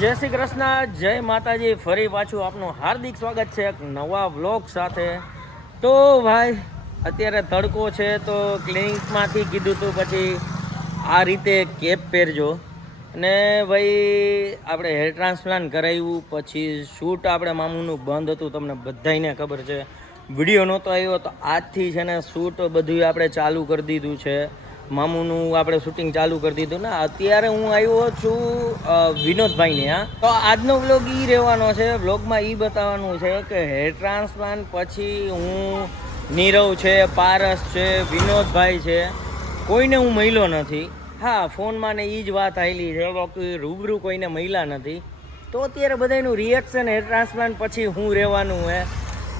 જય શ્રી કૃષ્ણ, જય માતાજી. ફરી પાછું આપનું હાર્દિક સ્વાગત છે એક નવા વ્લોગ સાથે. તો ભાઈ, અત્યારે તડકો છે તો ક્લિનિકમાંથી કીધું હતું પછી આ રીતે કેપ પહેરજો. અને ભાઈ, આપણે હેર ટ્રાન્સપ્લાન્ટ કરાવ્યું પછી શૂટ આપણે મામુનું બંધ હતું, તમને બધાયને ખબર છે. વીડિયો નહોતો આવ્યો, તો આજથી છે ને શૂટ બધું આપણે ચાલુ કરી દીધું છે. મામુનું આપણે શૂટિંગ ચાલુ કરી દીધું. ને, અત્યારે હું આવ્યો છું વિનોદભાઈને, હા. તો આજનો વ્લોગ એ રહેવાનો છે વ્લોગમાં એ બતાવવાનું છે કે હેર ટ્રાન્સપ્લાન્ટ પછી હું નીરવ છે, પારસ છે, વિનોદભાઈ છે, કોઈને હું મળ્યો નથી. હા, ફોનમાં ને એ જ વાત આવેલી છે બાકી રૂબરૂ કોઈને મળ્યા નથી. તો અત્યારે બધાનું રિએક્શન હેર ટ્રાન્સપ્લાન્ટ પછી હું રહેવાનું હે.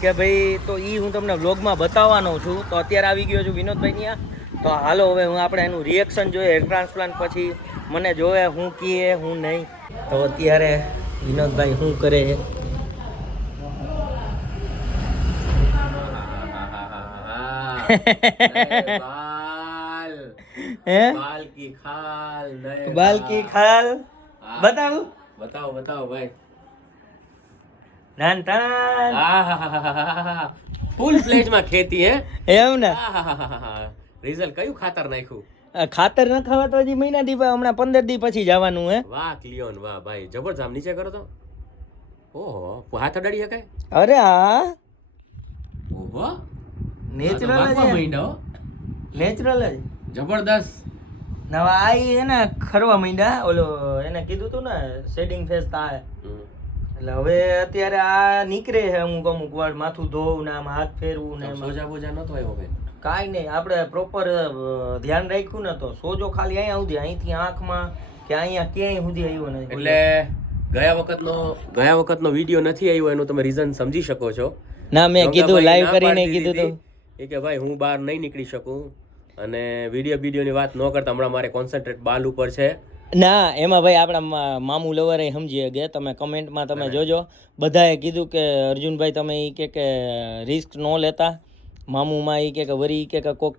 કે ભાઈ, તો એ હું તમને વ્લોગમાં બતાવવાનો છું. તો અત્યારે આવી ગયો છું વિનોદભાઈ ત્યાં. તો હાલો હવે હું આપણે એનું રિએક્શન જોઈએ હેર ટ્રાન્સપ્લાન્ટ પછી મને જોવે હું કીએ હું નહીં. તો અત્યારે વિનોદભાઈ શું કરે છે? બાલ હે? બાલ કી ખાલ બતાવું? બતાવો બતાવો ભાઈ. નાન તાન. ફૂલમાં ખેતી હે? એમ ને? રિઝલ્ટ કયું ખાતર નાખ્યું? ખાતર ન ખાવા તો હજી મહિના દી હમણાં પંદર દી પછી જવાનું હે. વાહ ક્લિયોન વાહ ભાઈ જબરજસ્ત આમ નીચે કરો તો. ઓહો હાથ અડાડી શકાય અરે હા. ઓહો. નેચરલ જ મહિના નેચરલ જ. જબરદસ્ત નવા આઈ એને ખરવા માંડ્યા ઓલો એને કીધું તું ને શેડિંગ ફેસ થાય. એટલે હવે અત્યારે આ નીકળે છે અમુક અમુક વાર માથું ધોવું ને આમ હાથ ફેરવું ને સોજા બોજા નતો આવ્યો ભાઈ કાંઈ નહીં આપણે પ્રોપર ધ્યાન રાખ્યું ને તો સોજો ખાલી અહીંયા સુધી અહીંથી આંખમાં કે અહીંયા ક્યાંય સુધી આવ્યો નથી. એટલે ગયા વખતનો ગયા વખતનો વીડિયો નથી આવ્યો એનું તમે રીઝન સમજી શકો છો. ના મેં કીધું લાઈવ કરીને કીધું તો. એ કે ભાઈ હું બહાર નહીં નીકળી શકું અને વીડિયો વિડીયોની વાત ન કરતા હમણાં મારે કોન્સન્ટ્રેટ બાલ ઉપર છે. ના એમાં ભાઈ આપણા મા- મામુ લવરે સમજી ગયા. તમે કમેન્ટમાં તમે જોજો. બધાએ કીધું કે અર્જુનભાઈ તમે એ કે કે રિસ્ક ન લેતા. મામુમાં એ કે કે વરી કે કે કોક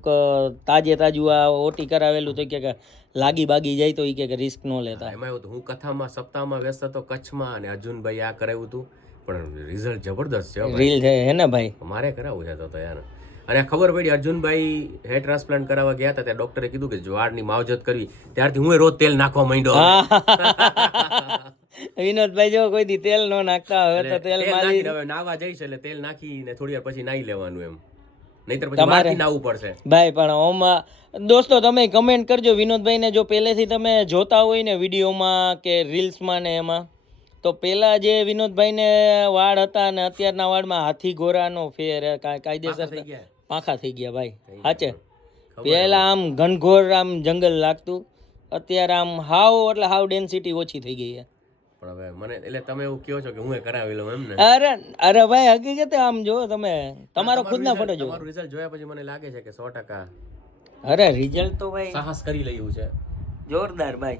તાજે તાજું આ ઓટી કરાવેલું તો કે લાગી બાગી જાય તો એ કે રિસ્ક ન લેતા. એમાં એવું હું કથામાં સપ્તાહમાં વ્યસ્ત હતો કચ્છમાં અને અર્જુનભાઈ આ કરાવ્યું હતું પણ રિઝલ્ટ જબરદસ્ત છે રીલ છે હે ને ભાઈ? મારે કરાવવું છે તો યાર. અને ખબર પડી અર્જુનભાઈ હેર ટ્રાન્સપ્લાન્ટ કરાવવા ગયા હતા ત્યાં ડોક્ટરે કીધું કે જો વાળની માવજત કરવી. ત્યારથી હું રોજ તેલ નાખવા માંડ્યો વિનોદભાઈ જો કોઈ દી તેલ નો નાખતા હવે તો તેલ નાખી હવે નાવા જઈશ એટલે તેલ નાખીને થોડી વાર પછી નાઈ લેવાનું એમ. નહીતર પછી મારથી નાવું પડશે. ભાઈ પણ ઓમાં દોસ્તો તમે કમેન્ટ કરજો વિનોદભાઈને જો પહેલેથી તમે જોતા હોય ને વિડીયોમાં કે રીલ્સમાં ને એમાં. તો પેલા જે વિનોદભાઈને વાળ હતા ને અત્યારના વાળમાં હાથી ઘોરાનો ફેર કાયદેસર થઈ ગયા. પાંખા થઈ ગયા ભાઈ. સાચે પેલા આમ ઘનઘોર આમ જંગલ લાગતું. અત્યારે આમ હાવ એટલે હાવ ડેન્સિટી ઓછી થઈ ગઈ છે. પણ હવે મને એટલે તમે એવું કહો છો કે હું એ કરાવી લઉં એમ ને અરે અરે ભાઈ હકીકતે આમ જો તમે. તમારો ખુદના ફોટો જો તમારું રિઝલ્ટ જોયા પછી મને લાગે છે કે સો ટકા અરે રિઝલ્ટ તો ભાઈ સાહસ કરી લયું છે. જોરદાર ભાઈ.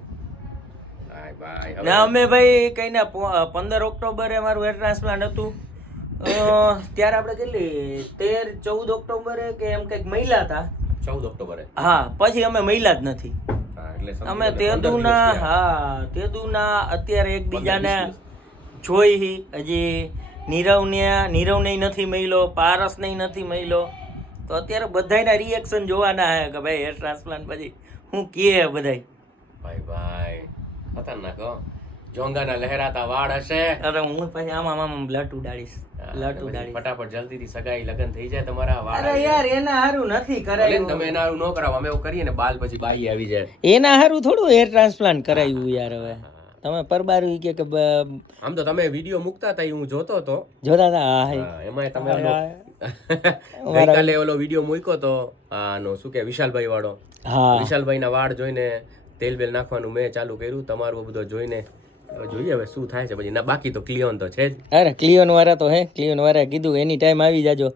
ના અમે ભાઈ કઈ ના પંદર ઓક્ટોબરે મારું હેર ટ્રાન્સપ્લાન્ટ હતું. ત્યારે આપણે કેટલી તેર ચૌદ ઓક્ટોબરે કે એમ કંઈક મહિલા હતા. ચૌદ ઓક્ટોબરે. હા પછી અમે મહિલા જ નથી. એટલે અમે કે તેદુના હા તેદુના અત્યારે એકબીજાને જોઈ હી. હજી નીરવને નીરવને નથી મળ્યો પારસને નથી મળ્યો. તો અત્યારે બધાયના રિએક્શન જોવાના હે કે ભાઈ હેર ટ્રાન્સપ્લાન્ટ પછી હું કહે બધાય? ભાઈ ભાઈ ખતરનાક હો. જોંગાના લહેરાતા વાળ હશે. અરે હું પછી આમાં આમાં બ્લડ ઉડાડીશ. બ્લડ ઉડાડી ફટાફટ જલ્દીથી સગાઈ લગન થઈ જાય તમારા વાળ અરે યાર એના હારું નથી કરાયું. તમે એના હારું ન કરાવો અમે એવું કરીએ ને બાલ પછી બાઈ આવી જાય. એના હારું થોડું હેર ટ્રાન્સપ્લાન્ટ કરાયું યાર હવે. તમે પરબારું ઈ કે કે આમ તો તમે વીડિયો મૂકતા હતા હું જોતો હતો. જોતા હતા? હા એમાંય તમે ગઈકાલે ઓલો વીડિયો મૂક્યો તો આનો શું કે વિશાલભાઈ વાળો. હા. વિશાલભાઈ ના વાળ જોઈને તેલ બેલ નાખવાનું મેં ચાલુ કર્યું તમારું બધું જોઈને જોઈએ હવે શું થાય છે. પછી ના બાકી તો ક્લિયોન તો છે જ. અરે ક્લિયોન વાળા તો હે. ક્લિયોન વાળા કીધું એની ટાઈમ આવી જાજો.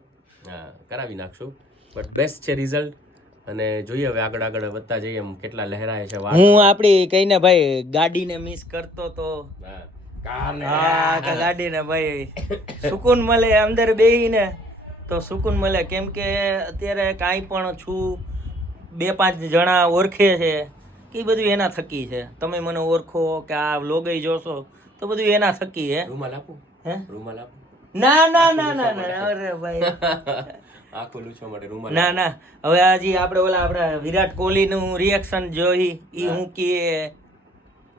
હા કરાવી નાખશું. બટ બેસ્ટ છે રિઝલ્ટ અને જોઈએ હવે આગળ આગળ વધતા જઈએ એમ કેટલા લહેરાય છે હું આપણી કહીને ભાઈ ગાડીને મિસ કરતો તો ગાડીને ભાઈ સુકૂન મળે અંદર બેહીને. તો સુકૂન મળે. કેમ કે અત્યારે કાંઈ પણ છું. બે પાંચ જણા ઓળખે છે. કે બધું એના થકી છે. તમે મને ઓળખો કે આ વ્લોગ જોશો તો બધું એના થકી હે રૂમાલ આપું? હે? રૂમાલ આપું? ના ના ના ના ના અરે ભાઈ. આખો લૂછવા માટે રૂમાલ ના ના. હવે હજી આપણે ઓલા આપણા વિરાટ કોહલી નું રિએક્શન જોઈ ઈ હું. કીએ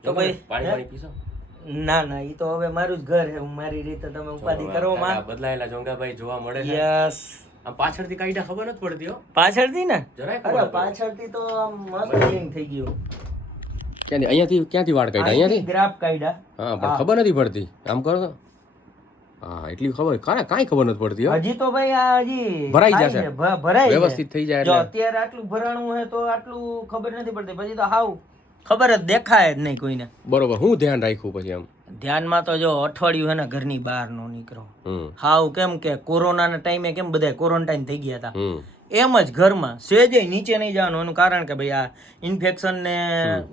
તો ભાઈ પાણી પાણી પીશો? ના ના ઈ તો હવે મારું જ ઘર હે હું મારી રીતે તમે ઉપાધિ કરો માં બદલાયેલા જોંગાભાઈ જોવા મળે યસ. આમ પાછળથી કાંઈ ખબર નથી પડતી હો. પાછળથી ને? જરાય અરે પાછળથી તો આમ મસ્ત feeling થઈ ગયું. ક્યાંથી? અહીંયાથી ક્યાંથી વાળ કાઢ્યા? અહીંયાથી? ગ્રાફ કાઢ્યા. હા પણ ખબર નથી પડતી. આમ કરો તો. હા એટલી ખબર કારણ કાંઈ ખબર નથી પડતી હજી તો ભાઈ આ હજી ભરાઈ જશે. ભરાઈ વ્યવસ્થિત થઈ જાય જો એટલે. અત્યારે આટલું ભરાણું હોય તો આટલું ખબર નથી પડતી. પછી તો હાવ ખબર જ દેખાય જ નહીં કોઈને. બરોબર હું ધ્યાન રાખ્યું પછી એમ? ધ્યાનમાં તો જો અઠવાડિયું હે ને ઘરની બહાર નો નીકળો. હાવ કેમ કે કોરોના ના ટાઈમે કેમ બધા ક્વોરન્ટાઇન થઈ ગયા હતા. એમ જ ઘરમાં. સેજે નીચે નહીં જવાનું. એનું કારણ કે ભાઈ આ ઇન્ફેક્શન ને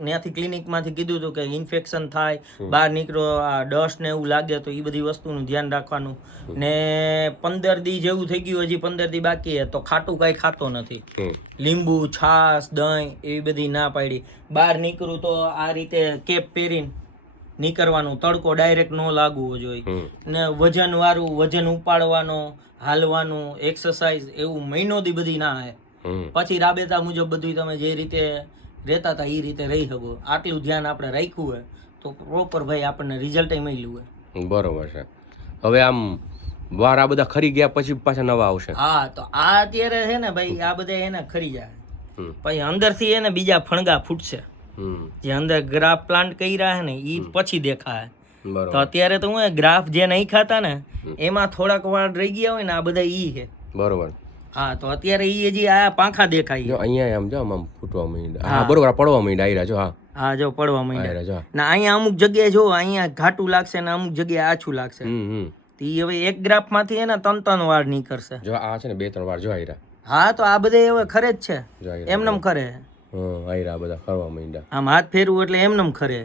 ત્યાંથી ક્લિનિકમાંથી કીધું હતું કે ઇન્ફેક્શન થાય બહાર નીકળો આ ડસ્ટ ને એવું લાગે તો એ બધી વસ્તુનું ધ્યાન રાખવાનું. ને પંદર દી જેવું થઈ ગયું હજી પંદર દી બાકી તો ખાટું કાંઈ ખાતો નથી. લીંબુ છાશ દહીં એવી બધી ના પાડી. બહાર નીકળું તો આ રીતે કેપ પહેરીને નીકળવાનું તડકો ડાયરેક્ટ ન લાગવો જોઈએ. ને વજન વાળું વજન ઉપાડવાનો હાલવાનું એક્સરસાઇઝ એવું મહિનો દી બધી ના આવે પછી રાબેતા મુજબ બધું તમે જે રીતે રહેતા હતા એ રીતે રહી શકો. આટલું ધ્યાન આપણે રાખ્યું હોય તો પ્રોપર ભાઈ આપણને રિઝલ્ટ મળ્યું હોય. બરોબર છે. હવે આમ વાર આ બધા ખરી ગયા પછી પાછા નવા આવશે. હા તો આ અત્યારે છે ને ભાઈ આ બધા એને ખરી જાય. પછી અંદરથી એને બીજા ફણગા ફૂટશે. જે અંદર ગ્રાફ પ્લાન્ટ કર્યા હે ને એ પછી દેખાય. તો અત્યારે તો હું ગ્રાફ જે નહીં ખાતા ને એમાં થોડાક વાર રહી ગયા હોય ને આ બધા ઈ છે બરોબર. હા તો અત્યારે ઈ હજી આ પાંખા દેખાય. જો અહીંયા આમ જો આમ ફૂટવા માંડ્યા. હા બરોબર પડવા માંડ્યા આયરા જો હા. હા જો પડવા માંડ્યા. જો ના અહીંયા અમુક જગ્યાએ જો અહીંયા ઘાટું લાગશે ને અમુક જગ્યાએ આછું લાગશે. હમ ઈ હવે એક ગ્રાફમાંથી એને ત્રણ ત્રણ વાર નીકળશે. જો આ છે ને બે ત્રણ વાર જો આયરા. હા તો આ બધે હવે ખરે જ છે. જો એમનેમ ખરે. આયરા બધા ફરવા માંડ્યા. આમ હાથ ફેરવું એટલે એમનેમ ખરે.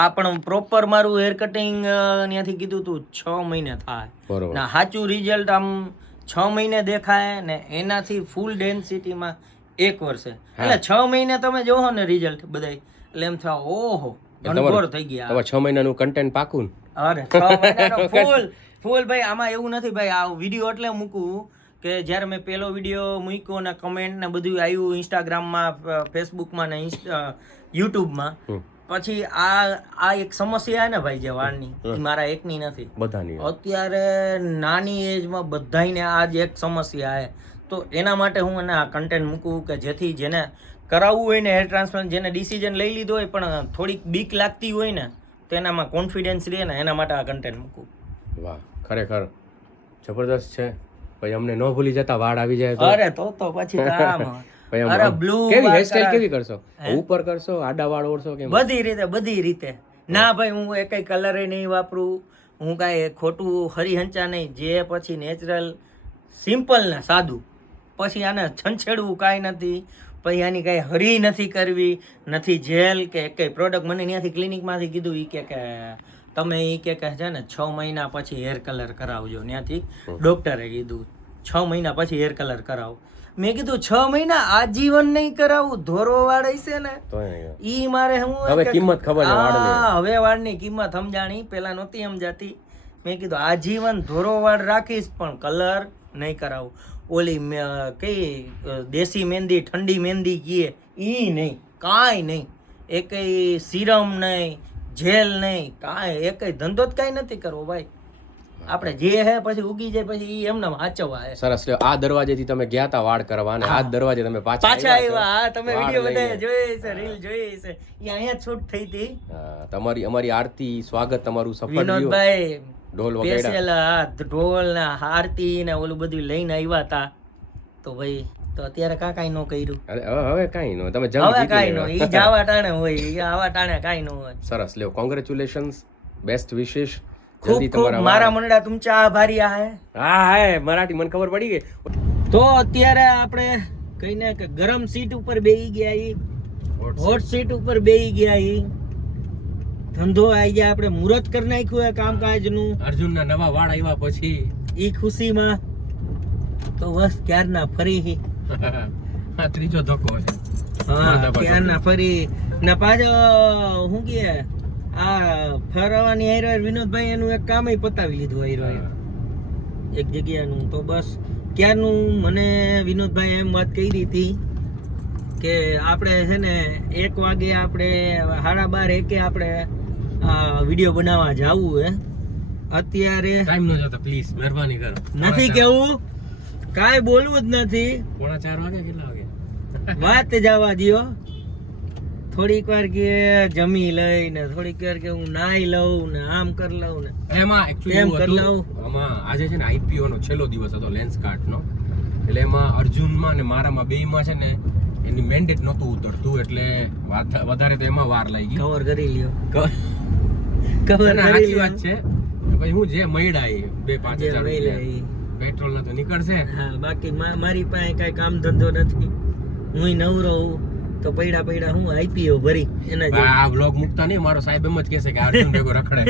આ પણ પ્રોપર મારું હેર કટિંગ ત્યાંથી કીધું તું છ મહિને થાય. ના સાચું રિઝલ્ટ આમ છ મહિને દેખાય ને એનાથી ફૂલ ડેન્સિટીમાં એક વર્ષે. એટલે છ મહિને તમે જોવો ને રિઝલ્ટ બધા એટલે એમ થાય ઓહો ઘનઘોર થઈ ગયા. હવે છ મહિનાનું કન્ટેન્ટ પાકું અરે છ મહિનાનું ફૂલ ફૂલ ભાઈ આમાં એવું નથી ભાઈ આ વીડિયો એટલે મૂકું કે જ્યારે મેં પહેલો વીડિયો મૂક્યો ને કમેન્ટ ને બધું આવ્યું ઇન્સ્ટાગ્રામમાં ફેસબુકમાં ને ઇન્સ્ટા યુટ્યુબમાં પછી આ આ એક સમસ્યા ને ભાઈ જે વાળની મારા એકની નથી. બધાની અત્યારે નાની એજમાં બધાને આ જ એક સમસ્યા છે. તો એના માટે હું એને આ કન્ટેન્ટ મૂકું કે જેથી જેને કરાવવું હોય ને હેર ટ્રાન્સપ્લાન્ટ જેને ડિસિઝન લઈ લીધો હોય પણ થોડીક બીક લાગતી હોય ને તો એનામાં કોન્ફિડન્સ રહે ને એના માટે આ કન્ટેન્ટ મૂકું. વાહ ખરેખર. જબરદસ્ત છે. પછી અમને ન ભૂલી જતા વાળ આવી જાય તો અરે તો તો પછી અરે બ્લુ કેવી હેરસ્ટાઈલ કેવી કરશો? ઉપર કરશો આડા વાળ ઓળશો કે બધી રીતે બધી રીતે. ના ભાઈ હું એ કલર નહીં વાપરું. હું કાંઈ ખોટું હરિહંચા નહીં. જે પછી નેચરલ સિમ્પલ ને સાદું. પછી આને છંછેડવું કાંઈ નથી. પછી આની કાંઈ હરી નથી કરવી. નથી જેલ કે કંઈ પ્રોડક્ટ મને ત્યાંથી ક્લિનિકમાંથી કીધું એ કે કે તમે એ કે કહે છે ને છ મહિના પછી હેર કલર કરાવજો. ત્યાંથી ડોક્ટરે કીધું છ મહિના પછી હેર કલર કરાવો. મેં કીધું છ મહિના આજીવન નહીં કરાવું ધોરો વાળ હશે ને એ- ઈ મારે હું હવે કિંમત ખબર છે હા, હવે વાળની કિંમત સમજાણી પેલા નહોતી સમજાતી. મેં કીધું આજીવન ધોરો વાળ રાખીશ પણ કલર નહીં કરાવું. ઓલી કઈ દેશી મહેંદી ઠંડી મહેંદી કીએ ઈ નહીં કાંઈ નહીં. એ કઈ સિરમ નહીં જેલ નહીં કાંઈ એ કઈ ધંધો જ કાંઈ નથી કરવો ભાઈ. આપણે જે હે પછી ઉગી જાય પછી એમ એમને હાચવવા હે. સરસ આ દરવાજેથી તમે ગયા તા વાળ કરવા અને આ દરવાજે તમે પાછા પાછા આવ્યા હા તમે વિડિયો બધા જોઈ છે રીલ જોઈ છે. એ અહીંયા છૂટ થઈ હતી. તમારી અમારી આરતી સ્વાગત તમારું સફળ વિનોદભાઈ ઢોલ વગાડ્યા. ઢોલ ને હારતી ને ઓલું બધું લઈને આવ્યા તા. તો ભાઈ તો અત્યારે કા કાઈ નો કર્યું. અરે હવે કાઈ નો તમે જંગ હવે કાઈ નો ઈ જાવા ટાણે હોય ઈ આવા ટાણે કાઈ નો હોય. સરસ. લ્યો કોંગ્રેચ્યુલેશન્સ બેસ્ટ વિશેષ ખૂબ જલ્દી ખૂબ. તમારા મારા મંડળા તુમચા આભારી આ હે? હા હા મરાઠી મને ખબર પડી ગઈ. તો અત્યારે આપણે કહીને કે ગરમ સીટ ઉપર બેહી ગયા ઈ. હોટ સીટ ઉપર બેહી ગયા ઈ. ધંધો આવી ગયા આપણે મુહૂર્ત કરી નાખ્યું હે કામકાજનું. અર્જુનના નવા વાળ આવ્યા પછી. ઈ ખુશીમાં. તો બસ ક્યારના ફરી આ ત્રીજો ધક્કો છે. હા ફરી ને પાછો શું કે આ ફરવાની હેરો વિનોદભાઈ એનું એક કામ પતાવી લીધું હેરો એક જગ્યાનું. તો બસ ક્યારનું મને વિનોદભાઈ એમ વાત કરી હતી કે આપણે છે ને એક વાગે આપણે સાડા બાર એકે આપણે વીડિયો બનાવવા જાવું હે. અત્યારે ટાઈમ ન જતો પ્લીઝ મહેરબાની કરો. નથી કેવું? કાંઈ બોલવું જ નથી. પોણા ચાર વાગે કેટલા વાગે? વાત જવા દ્યો. થોડીક વાર કે જમી લઈને થોડીક વાર કે હું નાઈ લઉં ને આમ કર લઉં ને. એમાં એક્ચ્યુઅલી એમ કર લઉં. આમાં આજે છે ને આઈપીઓ નો છેલ્લો દિવસ હતો લેન્સ કાર્ટ નો. એટલે એમાં અર્જુનમાં ને મારામાં બેયમાં છે ને એની મેન્ડેટ નહોતું ઉતરતું એટલે વધારે તો એમાં વાર લાગી. કવર કરી લ્યો. કવર કરી લ્યો. વાત છે. ભાઈ હું જે મળ્યા બે પાંચ હજાર લઈ. પેટ્રોલ ના તો નીકળશે? હા બાકી મારી પાસે કઈ કામ ધંધો નથી. હું નવરો હું તો પૈડા પૈડા હું આઈપીઓ ભરી એના આ- આ બ્લોગ મૂકતા નહીં મારો સાહેબ એમ જ કહેશે કે અર્જુન ભેગો રખડે.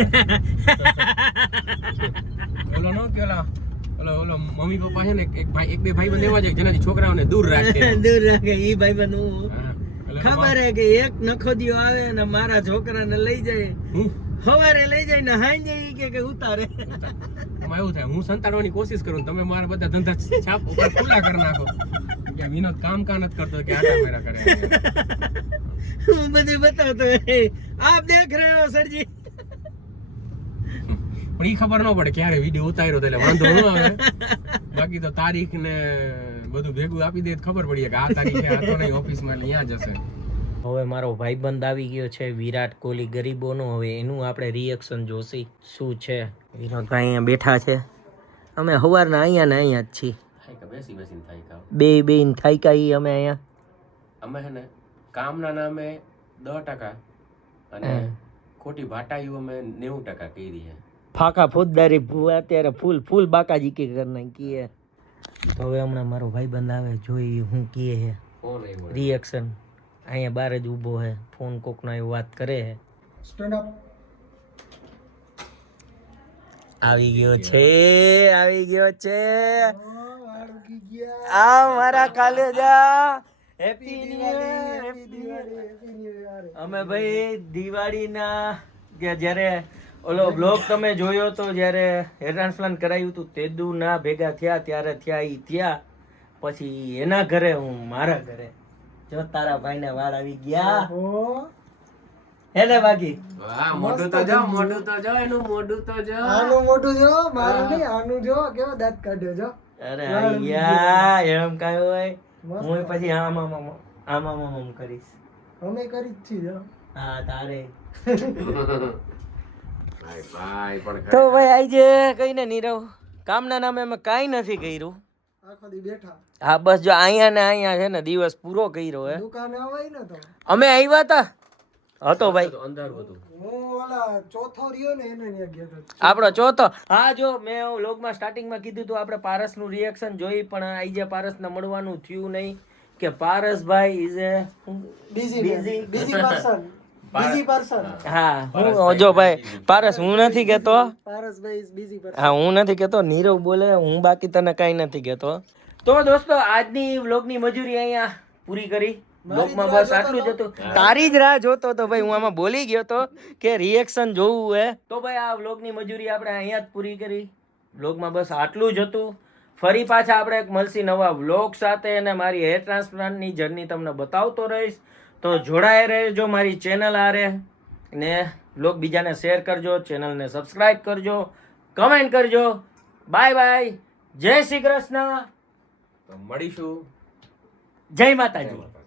ઓલો નો કેલા ઓલો ઓલો મમ્મી પપ્પા છે ને એક ભાઈ એક બે ભાઈ બંધ એવા છે જેનાથી છોકરાઓને દૂર રાખે. દૂર રાખે ઈ ભાઈ બંધ હું ખબર હે કે એક નખોદિયો આવે ને મારા છોકરાને લઈ જાય. હવારે લઈ જાય ને હાંજે ઈ કે કે ઉતારે. એમાં એવું થાય હું સંતાડવાની કોશિશ કરું તમે મારા બધા ધંધા છાપ ઉપર ખુલ્લા કરી નાખો. કે વિનોદ કામ કા નથી કરતો કે આટા મેરા કરે. હું બધું બતાવતો આપ દેખ રહે હો સરજી. પણ એ ખબર ન પડે ક્યારે વીડિયો ઉતાર્યો એટલે વાંધો ન આવે. બાકી તો તારીખ ને બધું ભેગું આપી દે ખબર પડી કે આ તારીખે આ તો નહીં ઓફિસમાં એટલે અહીંયા જશે હવે મારો ભાઈબંધ આવી ગયો છે વિરાટ કોહલી ગરીબોનો. હવે એનું આપણે રિએક્શન જોશી શું છે? વિનોદભાઈ અહીંયા બેઠા છે. અમે સવારના અહીંયા ને અહીંયા જ છીએ. બે થાય બે બેન થાયકા ઈ અમે અહીંયા. અમે છે ને કામના નામે દસ ટકા અને ખોટી ભાટાઈઓ અમે નેવું ટકા કરી છે ફાકા ફોજદારી ભૂ- અત્યારે ફૂલ ફૂલ બાકાજી કે કરી નાખી તો હવે હમણાં મારો ભાઈબંધ આવે જોઈ હું કીએ હે. રિએક્શન અહીંયા બહાર જ ઊભો હે. ફોન કોકનો એ વાત કરે હે. આવી ગયો છે આવી ગયો છે. આ મારા કાલેજા. હેપી અમે ભાઈ દિવાળીના જ્યારે ઓલો બ્લોગ તમે જોયો તો જ્યારે હેર ટ્રાન્સપ્લાન્ટ કરાયું હતું તેદુ ના ભેગા થયા ત્યારે થયા ઈ થયા. પછી એના ઘરે હું મારા ઘરે. જો તારા ભાઈના વાળ આવી ગયા. હેને બાકી વાહ મોઢું તો જો મોઢું તો જો એનું મોઢું તો જો. આનું મોઢું જો મારું નહીં આનું જો કેવો દાંત કાઢ્યો જો. અરે આવી એમ કાંઈ હોય. હું પછી આમ આમ આમ આમ કરીશ. અમે કરી જ છીએ હા તારે. તો ભાઈ આજે કઈને નીરવ કામના નામે અમે કાંઈ નથી કર્યું. આખો દી બેઠા. હા બસ જો અહીંયા ને અહીંયા છે ને દિવસ પૂરો કર્યો હે. દુકાને અવાય ને તો. અમે આવ્યા હતા હતો ભાઈ. તો અંધારું હતું. હું ઓલા ચોથો રહ્યો ને એને ત્યાં ગયો હતો. આપણો ચોથો. હા જો મેં લોગમાં સ્ટાર્ટિંગમાં કીધું હતું આપણે પારસનું રિએક્શન જોઈ પણ આજે પારસને મળવાનું થયું નહીં કે પારસભાઈ ઇઝ એ બીજી બિઝી પર્સન હા. હું. જો ભાઈ પારસ હું નથી કેતો. હા હું નથી કેતો નીરવ બોલે હું બાકી તને કાંઈ નથી કેતો. તો દોસ્તો આજની વ્લોગની મજૂરી અહીંયા પૂરી કરી. વ્લોગમાં બસ આટલું જ હતું. તારી જ રાહ જોતો તો ભાઈ હું આમાં બોલી ગયો તો કે રિએક્શન જોવું હે. તો ભાઈ આ વ્લોગની મજૂરી આપણે અહીંયા જ પૂરી કરી. વ્લોગમાં બસ આટલું જ હતું. ફરી પાછા આપણે એક મળશી નવા વ્લોગ સાથે અને મારી હેર ટ્રાન્સપ્લાન્ટની જર્ની તમને બતાવતો રહીશ. તો જોડાય રહેજો મારી ચેનલ આરે ને વ્લોગ બીજાને શેર કરજો ચેનલને સબસ્ક્રાઇબ કરજો કમેન્ટ કરજો. બાય બાય જય શ્રી કૃષ્ણ. મળીશું. જય માતાજી.